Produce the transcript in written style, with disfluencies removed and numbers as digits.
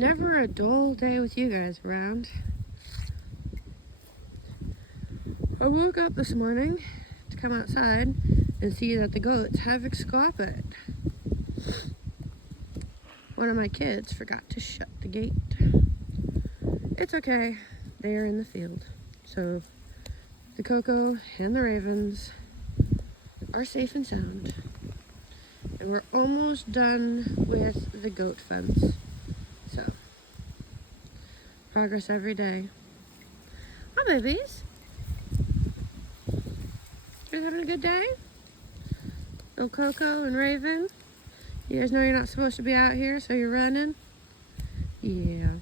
Never a dull day with you guys around. I woke up this morning to come outside and see that the goats have escaped. One of my kids forgot to shut the gate. It's okay, they are in the field. So the Coco and the ravens are safe and sound. And we're almost done with the goat fence. So, progress every day. Hi, babies. You guys having a good day? Little Coco and Raven. You guys know you're not supposed to be out here, so you're running? Yeah.